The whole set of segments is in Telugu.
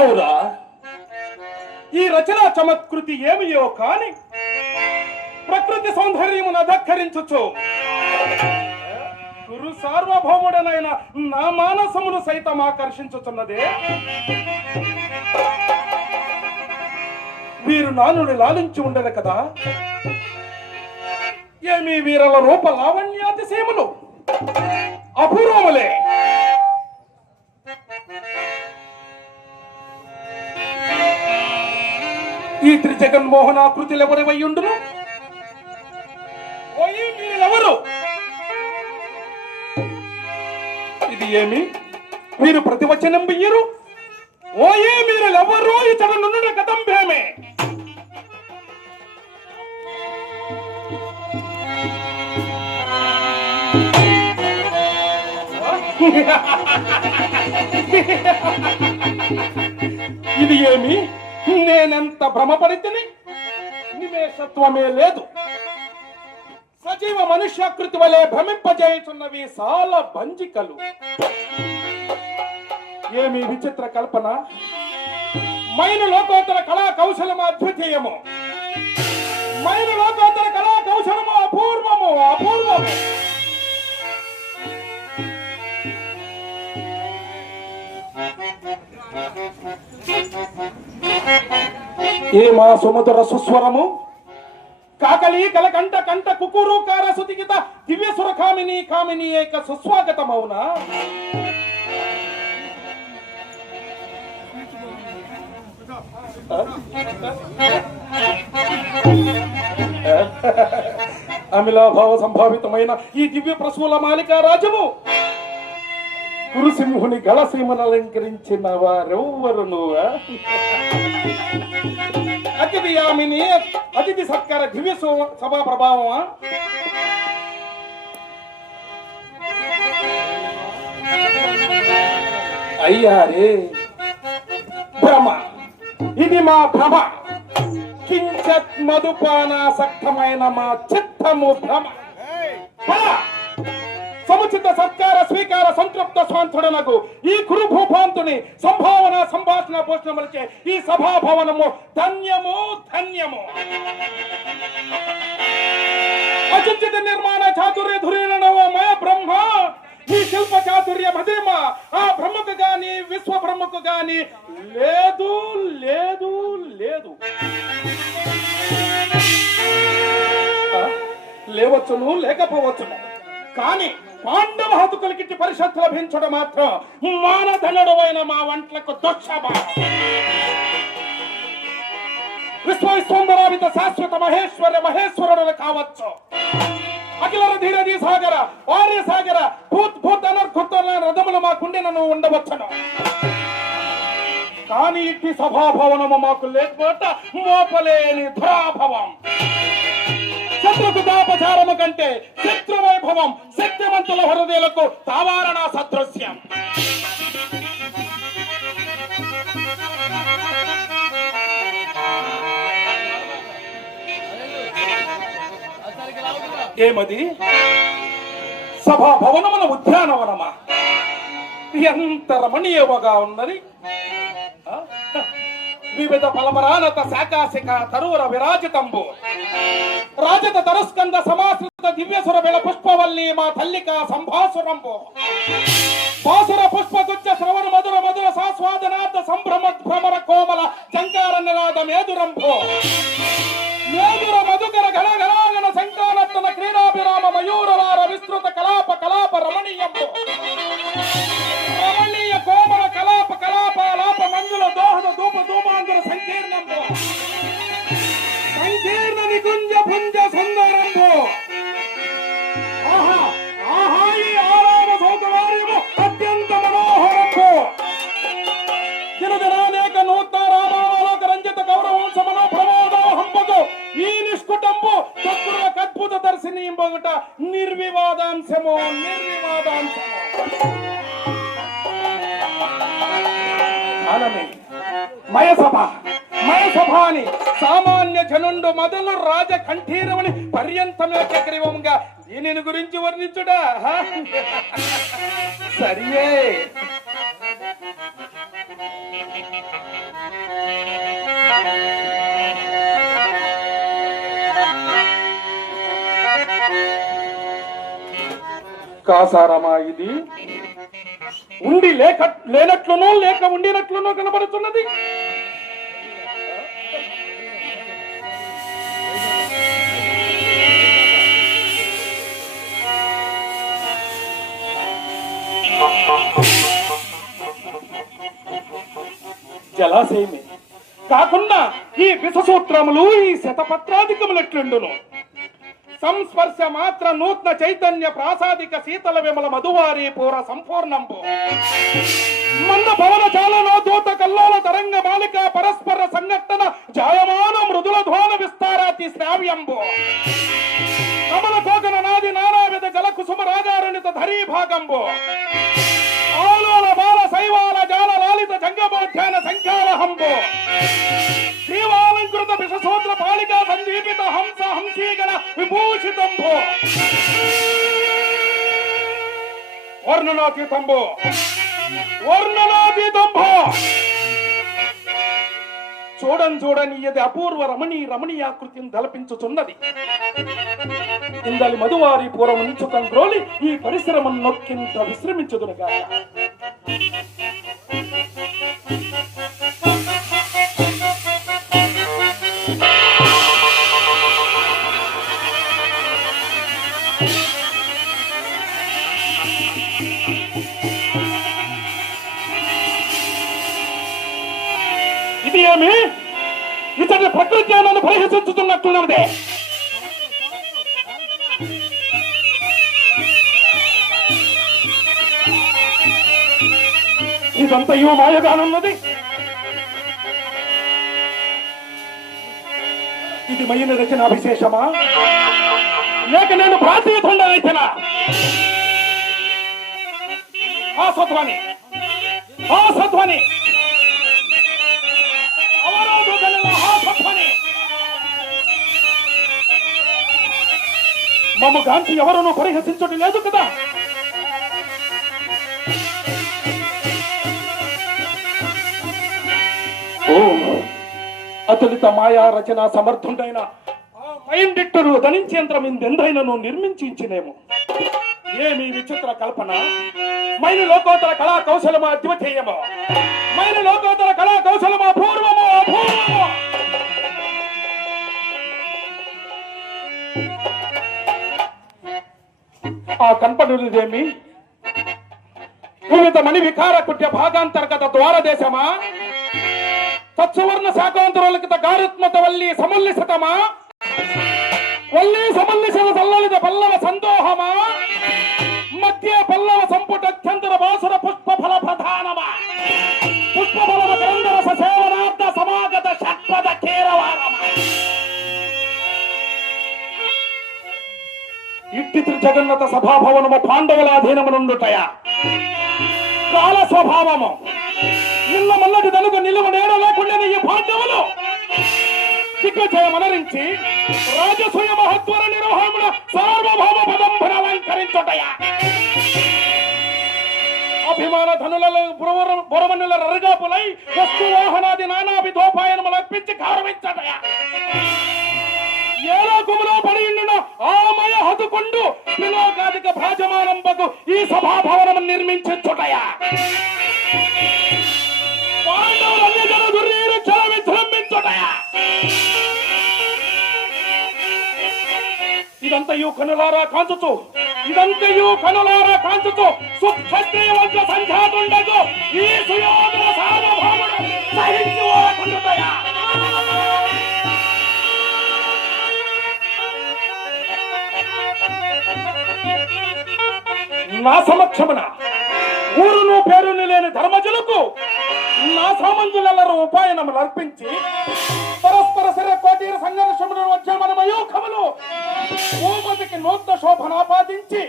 అవునా ఈ రచనా చమత్కృతి ఏమియో కాని ప్రకృతి సౌందర్యమును అధక్కరించుచు గురు సార్వభౌముడనైన నా మానసమును సైతం ఆకర్షించుతున్నదే వీరు నానుడి లాలించి ఉండదు కదా ఏమి వీరల రూప లావణ్యాతిశయములు అపూర్వములే ఈ త్రిజగన్మోహనాకృతులు ఎవరివయ్యుండును ఉండును మీరెవరు? ఇది ఏమి? మీరు ప్రతివచనం బియ్యరు ఓయే మీరు ఎవరు ఇతడు నుండి కదంబేమే ఇది ఏమి? నేనెంత భ్రమపడితిని? నిమేషత్వమే లేదు. సజీవ మనుష్యాకృతి వలె భ్రమింపజేయుచున్నవి సాల భంజికలు. ఏమి విచిత్ర కల్పన? మైన లోకోత్తర కళా కౌశలము అద్వితీయము మైన లోకోత్తర కళా కౌశలము అపూర్వము? అపూర్వము. ఏ మా సుమధుర సుస్వరము కాకలి కలకంట కంట కుకురు కార సుతికిత దివ్య సుర కామిని కామిని ఏక సుస్వాగతమౌనా అమిలాభావ సంభావితమైన ఈ దివ్య ప్రసూల మాలికా రాజము కురుసింహుని గళసీమను అలంకరించిన వారెవ్వరును అతిథి యామిని అతిథి సత్కార దివ్య సభా ప్రభావమా? అయ్యారే భ్రమ. ఇది మా భ్రమ. కించత్ మధుపానాసక్తమైన మా చిత్తము భ్రమ. భ్రమ. సత్కార స్వీకార సంతృప్త స్వాంతుడనకు ఈ కురు భూభాంతుని సంభావన సంభాషణ పోషణమలిచే ఈ సభాభవనము ధన్యము ధన్యము అచించిత నిర్మాణ చాతుర్య ధురీణవో మయ బ్రహ్మ ఈ శిల్ప చాతుర్య మదేమ ఆ బ్రహ్మకు గాని విశ్వ బ్రహ్మకు గాని లేదు లేదు లేదు లేవచ్చును లేకపోవచ్చును కానీ పరిషత్ మాత్రం మానధనుడు అయిన మా వంటలకు దుఃఖమా విశ్వవిశ్వంబరావిత శాశ్వత మహేశ్వర మహేశ్వరుడు కావచ్చు. అఖిల ధీరధీ సాగర ఆర్య సాగర భూత్ భూత్ అనర్ఘుతుల రథములు మా గుండెనను ఉండవచ్చును. కానీ ఇట్టి సభాభవనము మాకు లేకపోతే మోపలేని ధరాభవం శత్రుకుతాపచారము కంటే శత్రు వైభవం శక్తివంతుల హృదయలకు సాధారణ సదృశ్యం ఏమది? సభా భవనమున ఉద్యానవనమా? ఎంత రమణీయముగా ఉన్నది వివిధ ఫలమరానత శాకాశిక తరువుర విరాజితంబు. ರಾಜದ ತರಸ್ಕಂದ ಸಮಾಸೃತ ದಿವ್ಯಸುರ ಬೆಳ ಪುಷ್ಪವಲ್ಲಿ ಮಾ ತಲ್ಲಿಕ ಸಂಭಾಸುರಂಬು ಬಾಸುರ ಪುಷ್ಪ ಗುಚ್ಚ ಶ್ರವಣ ಮಧುರ నిర్వివాదాంశమో నిర్వివాదాంశమో. మయసభ మయసభ అని సామాన్య జనుండు మొదలు రాజ కంఠీరమని పర్యంతమే చక్రవంగా దీనిని గురించి వర్ణించుడా సరియే. కాసారమా ఇది? ఉండి లేక లేనట్లునో లేక ఉండినట్లునో కనబడుతున్నది. జలాశయమే. కాకుండా ఈ విషసూత్రములు ఈ శతపత్రాధికములెట్లుండును. సంస్పర్శ మాత్ర నూత్న చైతన్య ప్రాసాదిక శీతల విమల మధువారి పూర సంపూర్ణంబు. మంద పవన చాలన దూత కల్లోల తరంగ బాలిక పరస్పర సంఘటన జాయమాన మృదుల ధ్వాన విస్తారాతి శ్రావ్యంబు. కమల కోకన నాది నానావిధ జల కుసుమ రాగారణిత ధరీ భాగంబు ఆలోల వర్ణనాతీతంబు వర్ణనాతీతంబు చూడని చూడని ఇది అపూర్వ రమణీ రమణీయాకృతిని తలపించుచున్నది ఇందలి మధువారి పూర్వం నుంచి కంట్రోలి ఈ పరిశ్రమ నొక్కింత విశ్రమించుదురుగా thank you ఇతని పరిహసించుతున్నట్టున్నది ఇదంతా ఇదంతయు మాయగానున్నది. ఇది మైన రచన విశేషమా లేక నేను ప్రాచీతుండ రచన? ఆ సత్వాని ఆ సత్వాని మమ్మ గాంధీ ఎవరునూ పరిహసించడం లేదు కదా? ఓ అతులిత మాయా రచన సమర్థుడైన ఆ మైండిట్టరు ధనించేంద్రం ఇందెందైనను నిర్మించినేమో ఏమి విచిత్ర కల్పన? మైన లోకోత్తర కళా కౌశలమా అద్వితీయమో? మైన లోకోత్తర కళా కౌశలమా పూర్వమో అపూర్వమో? ఆ కనపడుదేమి వివిధ మణి వికార కుట్య భాగాంతర్గత ద్వారదేశమా తత్సువర్ణ శాకాంతరులకిత గారుత్మత వల్లి సముల్లిసితమా వల్లి సముల్లిసిన సల్లలిత పల్లవ సందోహమా మధ్య పల్లవ సంపుట అత్యంతర బాసుర పుష్ప ఫల ప్రధానమా పుష్ప ఫలవ గ్రంథర ససేవనార్థ సమాగత షట్పద కేరవారమా పితృ జగన్నత సభాభవనము పాండవుల అధీనమునుండుటయా కాల స్వభావము. నిన్న మొన్నటి తనుక నిలువ నేడ లేకుండా ఈ పాండవులు. దిగ్గజయమనరించి రాజసూయ మహత్వర నిర్వహణ సార్వభౌమ పదంభన అలంకరించుటయా. అభిమాన ధనుల బురమనుల రరుగాపులై వస్తు వాహనాది నానా విధోపాయనములు అర్పించి గౌరవించటయా ఏ లోకములో పడి ఆమయ హతుకుండు. త్రిలోకాధిక భ్రాజమానంబకు ఈ సభాభవనం నిర్మించుటయా పాండవులన్నీ జన దుర్నీరు చల విజృంభించుటయా ఇదంతయు కనులారా కాంచుచు ఇదంతయు కనులారా కాంచుచు. సుక్షత్రియ వంశ ఈ సుయోధన సార్వభౌముడు సమక్షమున ఊరును పేరును లేని ధర్మజులకు నా సామంజులెల్లరూ ఉపాయనములు అర్పించి పరస్పర శర కోటీర సంఘర్షములు వచ్చే మన మయూఖములు భూపతికి నూతన శోభనాపాదించి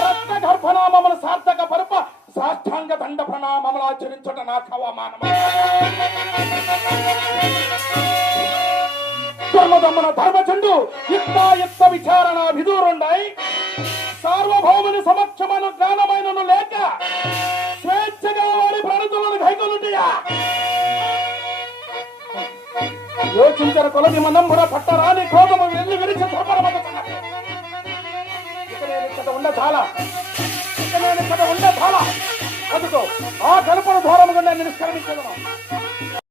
రత్న గర్భనామములు సార్థక పరప సాష్టాంగ దండ ప్రణామములు ఆచరించుట నా కవమానము ధర్మదమ్మన ధర్మచండు ఇత్త ఇత్త విచారణ విధూరుండాయి సార్వభౌముని సమక్షమైన జ్ఞానమైన లేక స్వేచ్ఛగా వారి ప్రణతులను కైకొలుంటియా యోచించిన కొలది మనంబుర పట్టరాని కోపము వెళ్ళి విరిచి ధర్మరమత ఇక ఇక్కడ ఉండ చాలా ఇక్కడ ఉండే బాల అందుకో ఆ కలుపుల ద్వారము గుండా నిష్కరించను